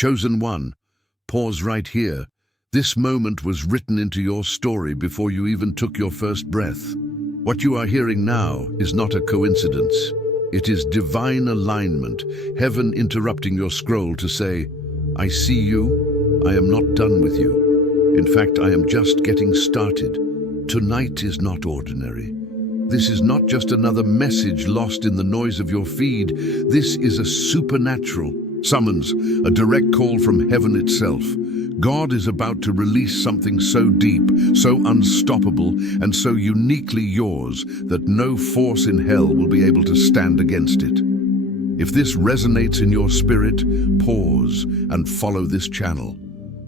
Chosen one, pause right here. This moment was written into your story before you even took your first breath. What you are hearing now is not a coincidence. It is divine alignment, heaven interrupting your scroll to say, I see you, I am not done with you. In fact, I am just getting started. Tonight is not ordinary. This is not just another message lost in the noise of your feed. This is a supernatural summons, a direct call from heaven itself. God is about to release something so deep, so unstoppable, and so uniquely yours that no force in hell will be able to stand against it. If this resonates in your spirit, pause and follow this channel.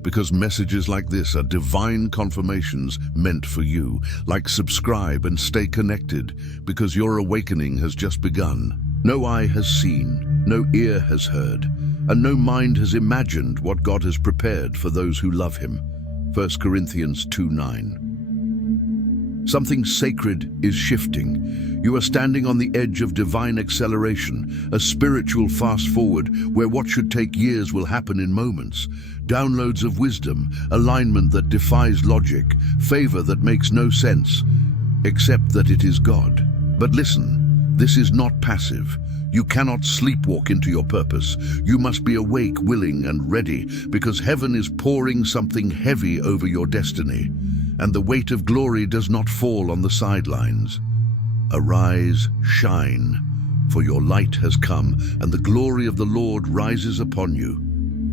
Because messages like this are divine confirmations meant for you. Like, subscribe and stay connected, because your awakening has just begun. No eye has seen, no ear has heard, and no mind has imagined what God has prepared for those who love him. 1 Corinthians 2:9. Something sacred is shifting. You are standing on the edge of divine acceleration, a spiritual fast forward where what should take years will happen in moments. Downloads of wisdom, alignment that defies logic, favor that makes no sense, except that it is God. But listen, this is not passive. You cannot sleepwalk into your purpose. You must be awake, willing, and ready, because heaven is pouring something heavy over your destiny, and the weight of glory does not fall on the sidelines. Arise, shine, for your light has come, and the glory of the Lord rises upon you.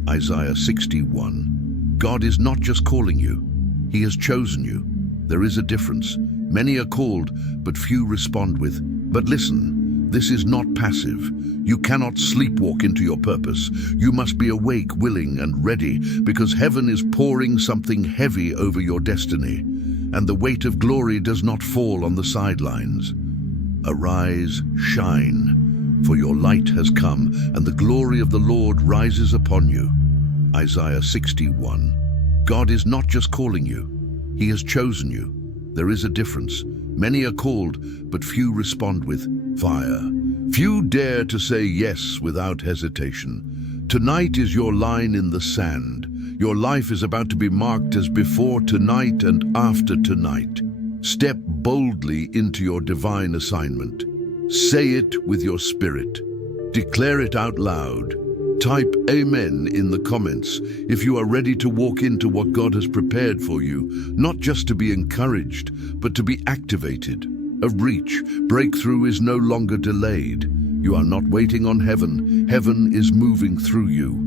Isaiah 61. God is not just calling you, he has chosen you. There is a difference. Many are called, but few respond with, but listen, this is not passive. You cannot sleepwalk into your purpose. You must be awake, willing, and ready, because heaven is pouring something heavy over your destiny, and the weight of glory does not fall on the sidelines. Arise, shine, for your light has come, and the glory of the Lord rises upon you. Isaiah 61. God is not just calling you, he has chosen you. There is a difference. Many are called, but few respond with fire. Few dare to say yes without hesitation. Tonight is your line in the sand. Your life is about to be marked as before tonight and after tonight. Step boldly into your divine assignment. Say it with your spirit. Declare it out loud. Type Amen in the comments if you are ready to walk into what God has prepared for you, not just to be encouraged, but to be activated. A reach, breakthrough is no longer delayed. You are not waiting on heaven. Heaven is moving through you.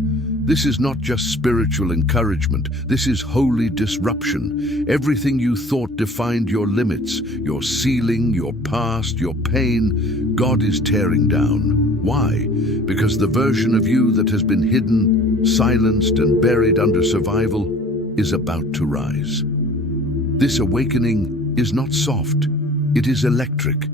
This is not just spiritual encouragement. This is holy disruption. Everything you thought defined your limits, your ceiling, your past, your pain, God is tearing down. Why? Because the version of you that has been hidden, silenced, and buried under survival is about to rise. This awakening is not soft. It is electric.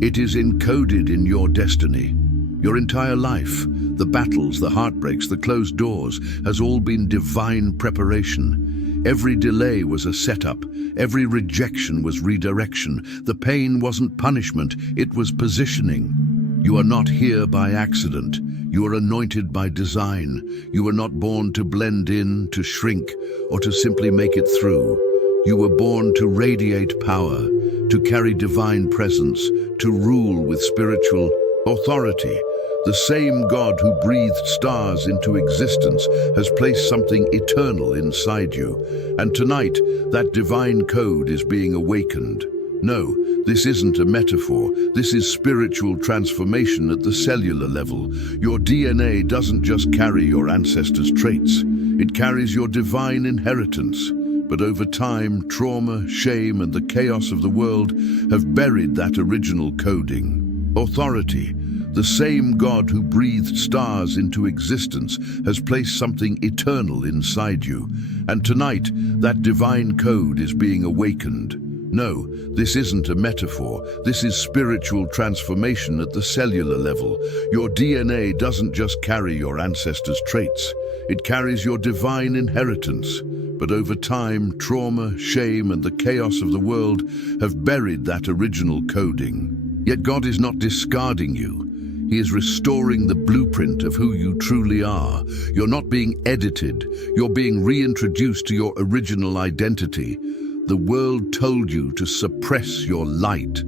It is encoded in your destiny. Your entire life, the battles, the heartbreaks, the closed doors, has all been divine preparation. Every delay was a setup. Every rejection was redirection. The pain wasn't punishment, it was positioning. You are not here by accident. You are anointed by design. You were not born to blend in, to shrink, or to simply make it through. You were born to radiate power, to carry divine presence, to rule with spiritual authority. The same God who breathed stars into existence has placed something eternal inside you. And tonight, that divine code is being awakened. No, this isn't a metaphor. This is spiritual transformation at the cellular level. Your DNA doesn't just carry your ancestors' traits. It carries your divine inheritance. But over time, trauma, shame, and the chaos of the world have buried that original coding. Authority. The same God who breathed stars into existence has placed something eternal inside you. And tonight, that divine code is being awakened. No, this isn't a metaphor. This is spiritual transformation at the cellular level. Your DNA doesn't just carry your ancestors' traits. It carries your divine inheritance. But over time, trauma, shame, and the chaos of the world have buried that original coding. Yet God is not discarding you. He is restoring the blueprint of who you truly are. You're not being edited, you're being reintroduced to your original identity. The world told you to suppress your light.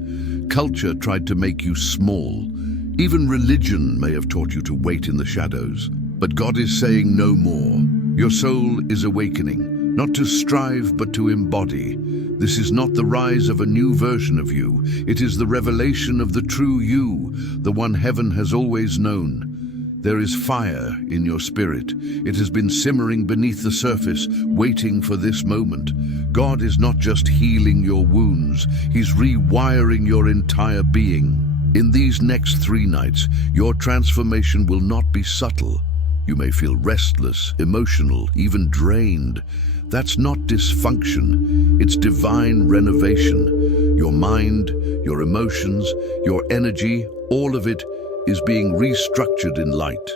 Culture tried to make you small. Even religion may have taught you to wait in the shadows. But God is saying no more. Your soul is awakening, not to strive but to embody. This is not the rise of a new version of you. It is the revelation of the true you, the one heaven has always known. There is fire in your spirit. It has been simmering beneath the surface, waiting for this moment. God is not just healing your wounds, He's rewiring your entire being. In these next 3 nights, your transformation will not be subtle. You may feel restless, emotional, even drained. That's not dysfunction, it's divine renovation. Your mind, your emotions, your energy, all of it is being restructured in light.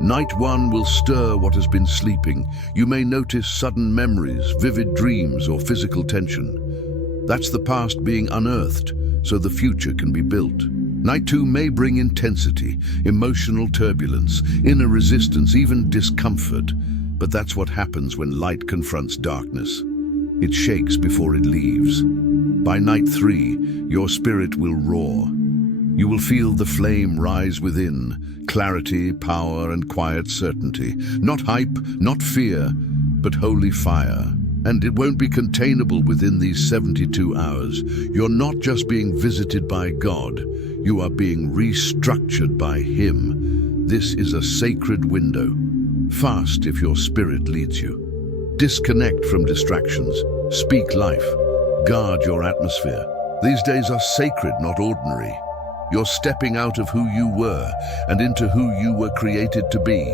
Night 1 will stir what has been sleeping. You may notice sudden memories, vivid dreams, or physical tension. That's the past being unearthed, so the future can be built. Night 2 may bring intensity, emotional turbulence, inner resistance, even discomfort. But that's what happens when light confronts darkness. It shakes before it leaves. By night 3, your spirit will roar. You will feel the flame rise within, clarity, power, and quiet certainty. Not hype, not fear, but holy fire. And it won't be containable within these 72 hours. You're not just being visited by God, you are being restructured by Him. This is a sacred window. Fast if your spirit leads you. Disconnect from distractions. Speak life. Guard your atmosphere. These days are sacred, not ordinary. You're stepping out of who you were and into who you were created to be.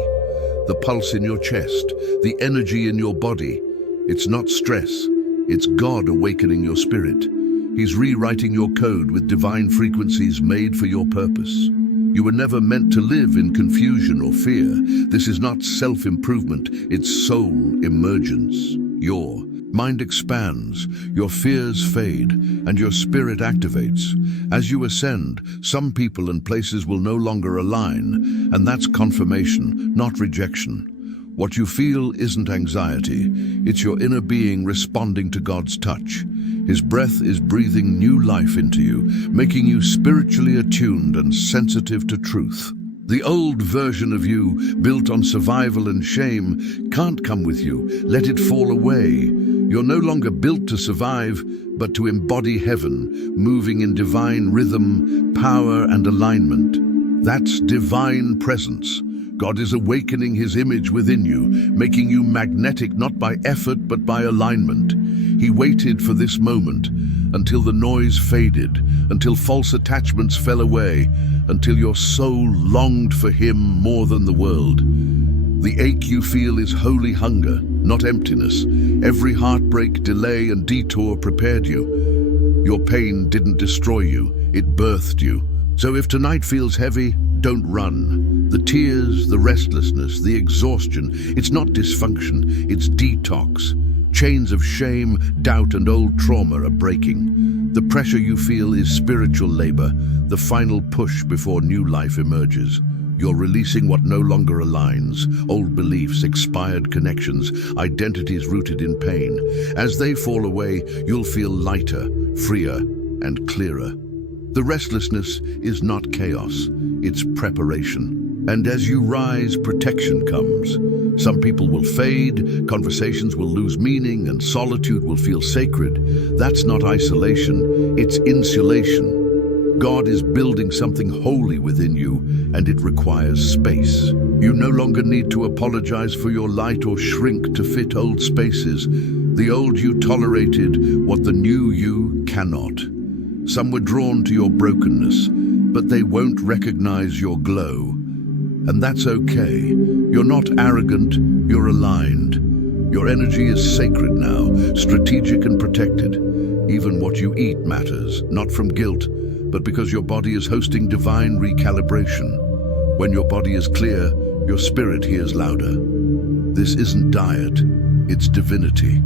The pulse in your chest, the energy in your body. It's not stress, it's God awakening your spirit. He's rewriting your code with divine frequencies made for your purpose. You were never meant to live in confusion or fear. This is not self-improvement, it's soul emergence. Your mind expands, your fears fade, and your spirit activates. As you ascend, some people and places will no longer align, and that's confirmation, not rejection. What you feel isn't anxiety, it's your inner being responding to God's touch. His breath is breathing new life into you, making you spiritually attuned and sensitive to truth. The old version of you, built on survival and shame, can't come with you. Let it fall away. You're no longer built to survive, but to embody heaven, moving in divine rhythm, power, and alignment. That's divine presence. God is awakening His image within you, making you magnetic not by effort but by alignment. He waited for this moment until the noise faded, until false attachments fell away, until your soul longed for Him more than the world. The ache you feel is holy hunger, not emptiness. Every heartbreak, delay, and detour prepared you. Your pain didn't destroy you, it birthed you. So if tonight feels heavy, don't run. The tears, the restlessness, the exhaustion, it's not dysfunction, it's detox. Chains of shame, doubt, and old trauma are breaking. The pressure you feel is spiritual labor, the final push before new life emerges. You're releasing what no longer aligns, old beliefs, expired connections, identities rooted in pain. As they fall away, you'll feel lighter, freer, and clearer. The restlessness is not chaos, it's preparation. And as you rise, protection comes. Some people will fade, conversations will lose meaning, and solitude will feel sacred. That's not isolation, it's insulation. God is building something holy within you, and it requires space. You no longer need to apologize for your light or shrink to fit old spaces. The old you tolerated what the new you cannot. Some were drawn to your brokenness, but they won't recognize your glow. And that's okay. You're not arrogant, you're aligned. Your energy is sacred now, strategic and protected. Even what you eat matters, not from guilt, but because your body is hosting divine recalibration. When your body is clear, your spirit hears louder. This isn't diet, it's divinity.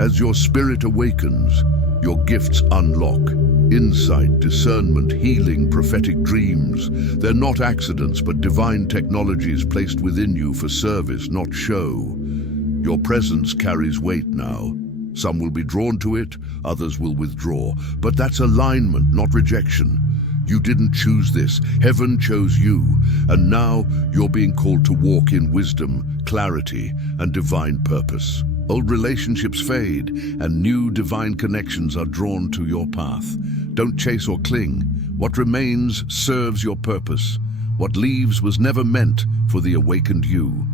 As your spirit awakens, your gifts unlock. Insight, discernment, healing, prophetic dreams. They're not accidents, but divine technologies placed within you for service, not show. Your presence carries weight now. Some will be drawn to it, others will withdraw. But that's alignment, not rejection. You didn't choose this. Heaven chose you. And now you're being called to walk in wisdom, clarity, and divine purpose. Old relationships fade, and new divine connections are drawn to your path. Don't chase or cling. What remains serves your purpose. What leaves was never meant for the awakened you.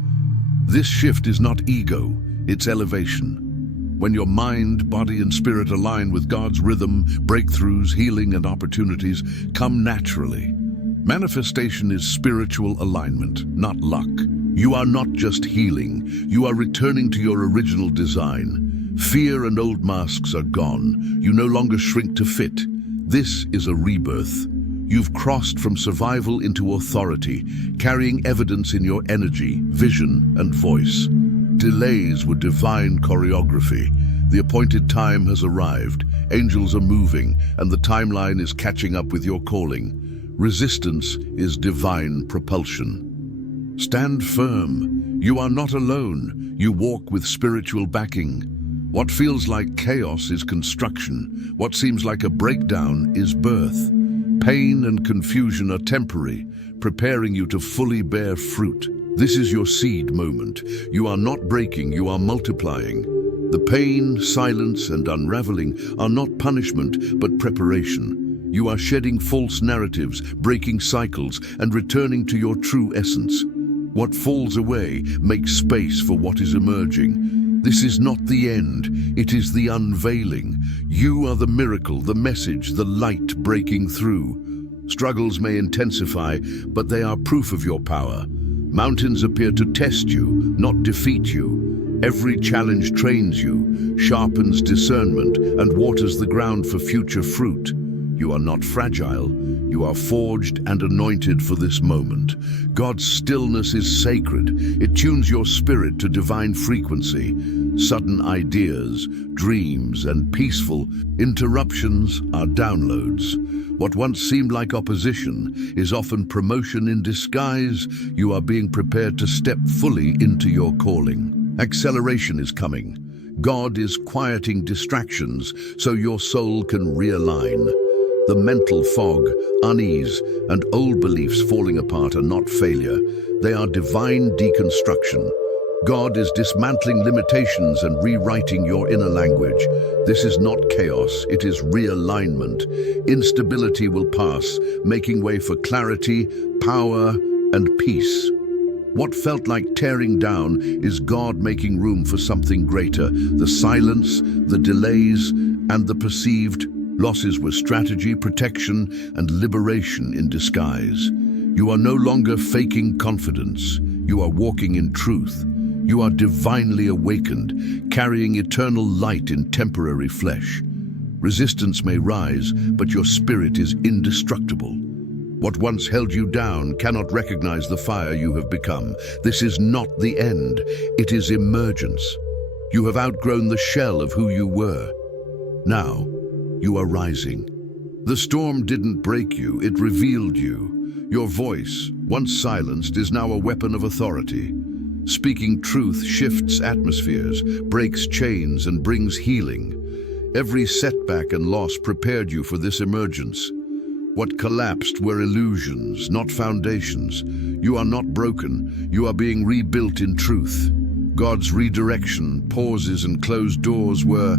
This shift is not ego, it's elevation. When your mind, body, and spirit align with God's rhythm, breakthroughs, healing, and opportunities come naturally. Manifestation is spiritual alignment, not luck. You are not just healing, you are returning to your original design. Fear and old masks are gone. You no longer shrink to fit. This is a rebirth. You've crossed from survival into authority, carrying evidence in your energy, vision, and voice. Delays were divine choreography. The appointed time has arrived. Angels are moving, and the timeline is catching up with your calling. Resistance is divine propulsion. Stand firm. You are not alone. You walk with spiritual backing. What feels like chaos is construction. What seems like a breakdown is birth. Pain and confusion are temporary, preparing you to fully bear fruit. This is your seed moment. You are not breaking, you are multiplying. The pain, silence, and unraveling are not punishment, but preparation. You are shedding false narratives, breaking cycles, and returning to your true essence. What falls away makes space for what is emerging. This is not the end, it is the unveiling. You are the miracle, the message, the light breaking through. Struggles may intensify, but they are proof of your power. Mountains appear to test you, not defeat you. Every challenge trains you, sharpens discernment, and waters the ground for future fruit. You are not fragile. You are forged and anointed for this moment. God's stillness is sacred. It tunes your spirit to divine frequency. Sudden ideas, dreams, and peaceful interruptions are downloads. What once seemed like opposition is often promotion in disguise. You are being prepared to step fully into your calling. Acceleration is coming. God is quieting distractions so your soul can realign. The mental fog, unease, and old beliefs falling apart are not failure. They are divine deconstruction. God is dismantling limitations and rewriting your inner language. This is not chaos, it is realignment. Instability will pass, making way for clarity, power, and peace. What felt like tearing down is God making room for something greater. The silence, the delays, and the perceived losses were strategy, protection, and liberation in disguise. You are no longer faking confidence. You are walking in truth. You are divinely awakened, carrying eternal light in temporary flesh. Resistance may rise, but your spirit is indestructible. What once held you down cannot recognize the fire you have become. This is not the end. It is emergence. You have outgrown the shell of who you were. Now, you are rising. The storm didn't break you, it revealed you. Your voice, once silenced, is now a weapon of authority. Speaking truth shifts atmospheres, breaks chains, and brings healing. Every setback and loss prepared you for this emergence. What collapsed were illusions, not foundations. You are not broken, you are being rebuilt in truth. God's redirection, pauses, and closed doors were